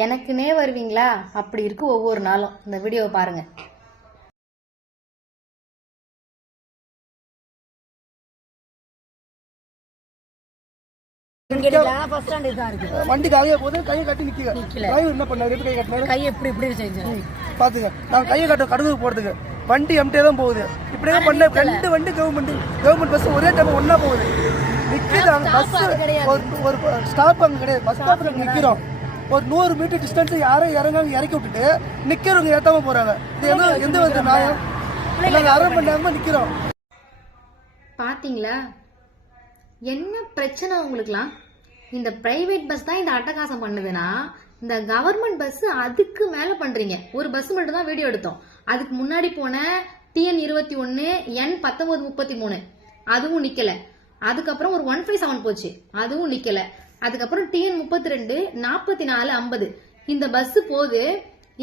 எனக்குன்னே வருவீங்களா? அப்படி இருக்கு ஒவ்வொரு நாளும். இந்த வீடியோவை பாருங்க. வண்டி காலியா போது கையை கட்டி நிக்கல. டிரைவர் என்ன பண்ணாரு? கை கட்டினாரு. கை எப்படி இப்படி செஞ்சு பாத்துங்க. நான் கையை கட்ட கடவுளுக்கு போறதுக்கு வண்டி எம்டியா தான் போகுது. இப்படியே பண்ண ரெண்டு வண்டி கவர்மெண்ட் பஸ் ஒரே டைம் ஒன்னா போகுது. நிக்குது அங்க பஸ். ஒரு ஸ்டாப் அங்க கிடையாது. பஸ் ஸ்டாப்ல நிக்கிறோம். ஒரு 100 மீட்டர் டிஸ்டன்ஸ் யாரும் இறங்காங்க இறக்கி விட்டுட்டு நிக்கிறவங்க ஏத்தாம போறாங்க. இது எந்த வந்து நியாயம்? நாங்க அரை மணி நேரமா நிக்கிறோம். பாத்தீங்களா என்ன பிரச்சனை உங்களுக்குலாம்? இந்த பிரைவேட் பஸ் தான் இந்த அட்டகாசம் பண்ணுதுன்னா, இந்த கவர்மெண்ட் பஸ் அதுக்கு மேல பண்றீங்க. ஒரு பஸ் மட்டும் தான் வீடியோ எடுத்தோம். அதுக்கு முன்னாடி போன TN21 N1933 அதுவும் நிக்கல. அதுக்கப்புறம் ஒரு 157 போச்சு, அதுவும் நிக்கல. அதுக்கப்புறம் TN32 4450 இந்த பஸ் போகுது.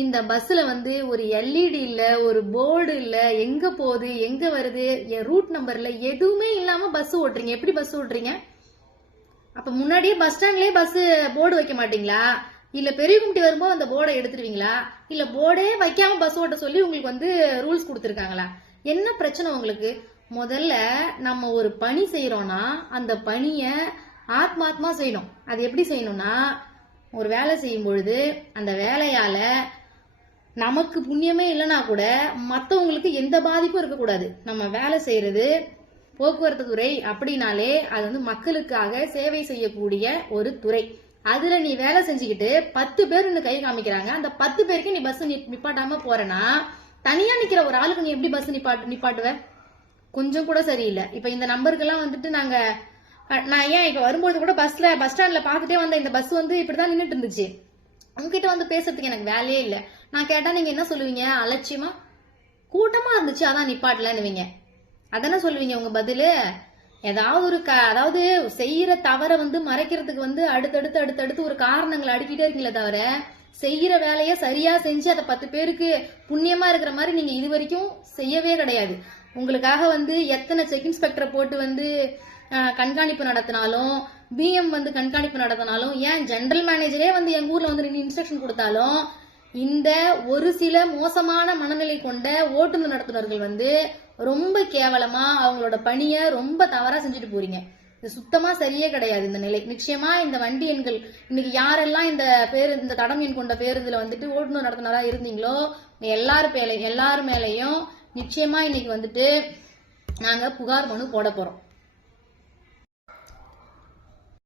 இந்த பஸ்ல வந்து ஒரு LED இல்ல, ஒரு போர்டு இல்ல, எங்க போகுது எங்க வருது, ரூட் நம்பர்ல எதுவுமே இல்லாம பஸ் ஓட்டுறீங்க. எப்படி பஸ் ஓட்டுறீங்க? அப்ப முன்னாடியே பஸ் ஸ்டாண்ட்லயே பஸ் போர்டு வைக்க மாட்டீங்களா? இல்ல பெரியகும்டி வரும்போது அந்த போர்டை எடுத்துருவீங்களா? இல்ல போர்டே வைக்காம பஸ் ஓட்ட சொல்லி உங்களுக்கு வந்து ரூல்ஸ் கொடுத்துருக்காங்களா? என்ன பிரச்சனை உங்களுக்கு? முதல்ல நம்ம ஒரு பணி செய்யறோம்னா அந்த பணிய ஆத்மாத்மா செய்யணும். அது எப்படி செய்யணும்னா, ஒரு வேலை செய்யும் பொழுது அந்த வேலையால நமக்கு புண்ணியமே இல்லைன்னா கூட மற்றவங்களுக்கு எந்த பாதிப்பும் இருக்கக்கூடாது. நம்ம வேலை செய்யறது போக்குவரத்து துறை அப்படின்னாலே அது வந்து மக்களுக்காக சேவை செய்யக்கூடிய ஒரு துறை. அதுல நீ வேலை செஞ்சுக்கிட்டு 10 பேர் கை காமிக்கிறாங்க. அந்த 10 பேருக்கு நீ பஸ் நிப்பாட்டாம போறனா, தனியா நிக்கிற ஒரு ஆளுக்கு நீ எப்படி பஸ் நிப்பாட்டுவ? கொஞ்சம் கூட சரியில்லை. இப்ப இந்த நம்பருக்கெல்லாம் வந்துட்டு நான் ஏன் இப்ப வரும்போது கூட பஸ் ஸ்டாண்ட்ல பாத்துட்டே வந்த இந்த பஸ் வந்து இப்படிதான் நின்றுட்டு இருந்துச்சு. உங்ககிட்ட வந்து பேசுறதுக்கு எனக்கு வேலையே இல்லை. நான் கேட்டா நீங்க என்ன சொல்லுவீங்க? அலட்சியமா கூட்டமா இருந்துச்சு அதான் நிப்பாட்டலன்னுவீங்க. அதானே சொல்லுவீங்க உங்க பதிலு. ஏதாவது ஒரு அதாவது செய்யற தவற வந்து மறைக்கிறதுக்கு வந்து அடுத்தடுத்து ஒரு காரணங்களை அடிக்கிட்டே இருக்கீங்களே தவிர, செய்யற வேலைய சரியா செஞ்சு அதை 10 பேருக்கு புண்ணியமா இருக்கிற மாதிரி நீங்க இது வரைக்கும் செய்யவே கிடையாது. உங்களுக்காக வந்து எத்தனை செக் இன்ஸ்பெக்டரை போட்டு வந்து கண்காணிப்பு நடத்தினாலும், BM வந்து கண்காணிப்பு நடத்தினாலும், ஏன் ஜெனரல் மேனேஜரே வந்து எங்க ஊர்ல வந்து இன்ஸ்ட்ரக்ஷன் கொடுத்தாலும், இந்த ஒரு சில மோசமான மனநிலை கொண்ட ஓட்டுநர் நடத்துனர்கள் வந்து ரொம்ப கேவலமா அவங்களோட பணியை ரொம்ப தவறா செஞ்சுட்டு போறீங்க. இது சுத்தமா சரியே கிடையாது இந்த நிலை. நிச்சயமா இந்த வண்டி எண்கள் இன்னைக்கு யாரெல்லாம் இந்த தடம் எண் கொண்ட பேருந்துல வந்துட்டு ஓட்டுநர் நடத்துனரா இருந்தீங்களோ எல்லாரும் மேலையும் நிச்சயமா இன்னைக்கு வந்துட்டு நாங்க புகார் மனு போட போறோம்.